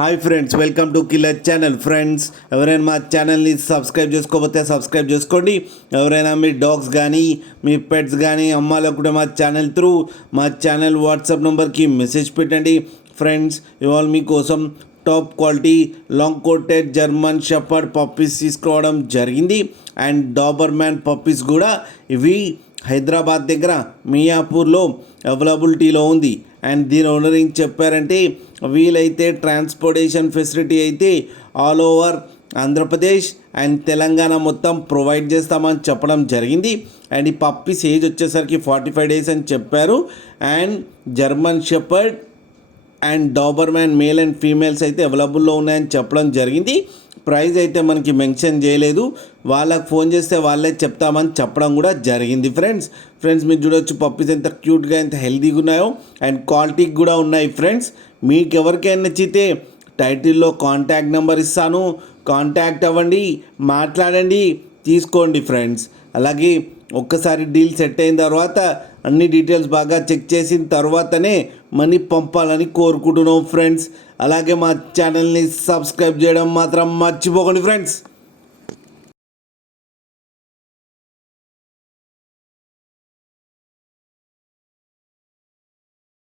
Hi friends, welcome to killer channel. Friends, ఎవరైనా మా ఛానల్ని సబ్స్క్రైబ్ చేసుకోకపోతే సబ్స్క్రైబ్ చేసుకోండి. ఎవరైనా మీ డాగ్స్ కానీ మీ పెట్స్ కానీ అమ్మాలనుకుంటే మా ఛానల్ త్రూ మా ఛానల్ వాట్సాప్ నెంబర్కి మెసేజ్ పెట్టండి. ఫ్రెండ్స్, ఇవాళ మీకోసం top quality long coated German shepherd puppies తీసుకోవడం జరిగింది. అండ్ డాబర్మ్యాన్ పప్పీస్ కూడా ఇవి హైదరాబాద్ దగ్గర మియాపూర్లో అవైలబిలిటీలో ఉంది. అండ్ దీని ఓనర్ ఏం చెప్పారంటే, వీలైతే ట్రాన్స్పోర్టేషన్ ఫెసిలిటీ అయితే all over Andhra Pradesh and Telangana మొత్తం ప్రొవైడ్ చేస్తామని చెప్పడం జరిగింది. అండ్ ఈ పప్పీస్ ఏజ్ వచ్చేసరికి 45 days అని చెప్పారు. And German shepherd and Doberman male and females అయితే అవైలబుల్లో ఉన్నాయని చెప్పడం జరిగింది. ప్రైస్ అయితే మనకి మెన్షన్ చేయలేదు. వాళ్ళకి ఫోన్ చేస్తే వాళ్ళే చెప్తామని చెప్పడం కూడా జరిగింది. ఫ్రెండ్స్ మీరు చూడొచ్చు పప్పీస్ ఎంత క్యూట్గా ఎంత హెల్తీగా ఉన్నాయో అండ్ క్వాలిటీకి కూడా ఉన్నాయి. ఫ్రెండ్స్, మీకు ఎవరికైనా నచ్చితే టైటిల్లో కాంటాక్ట్ నెంబర్ ఇస్తాను, కాంటాక్ట్ అవ్వండి, మాట్లాడండి, తీసుకోండి. ఫ్రెండ్స్, అలాగే ఒక్కసారి డీల్ సెట్ అయిన తర్వాత అన్ని డీటెయిల్స్ బాగా చెక్ చేసిన తర్వాతనే మనీ పంపాలని కోరుకుంటున్నాం. ఫ్రెండ్స్, అలాగే మా ఛానల్ని సబ్స్క్రైబ్ చేయడం మాత్రం మర్చిపోకండి. ఫ్రెండ్స్.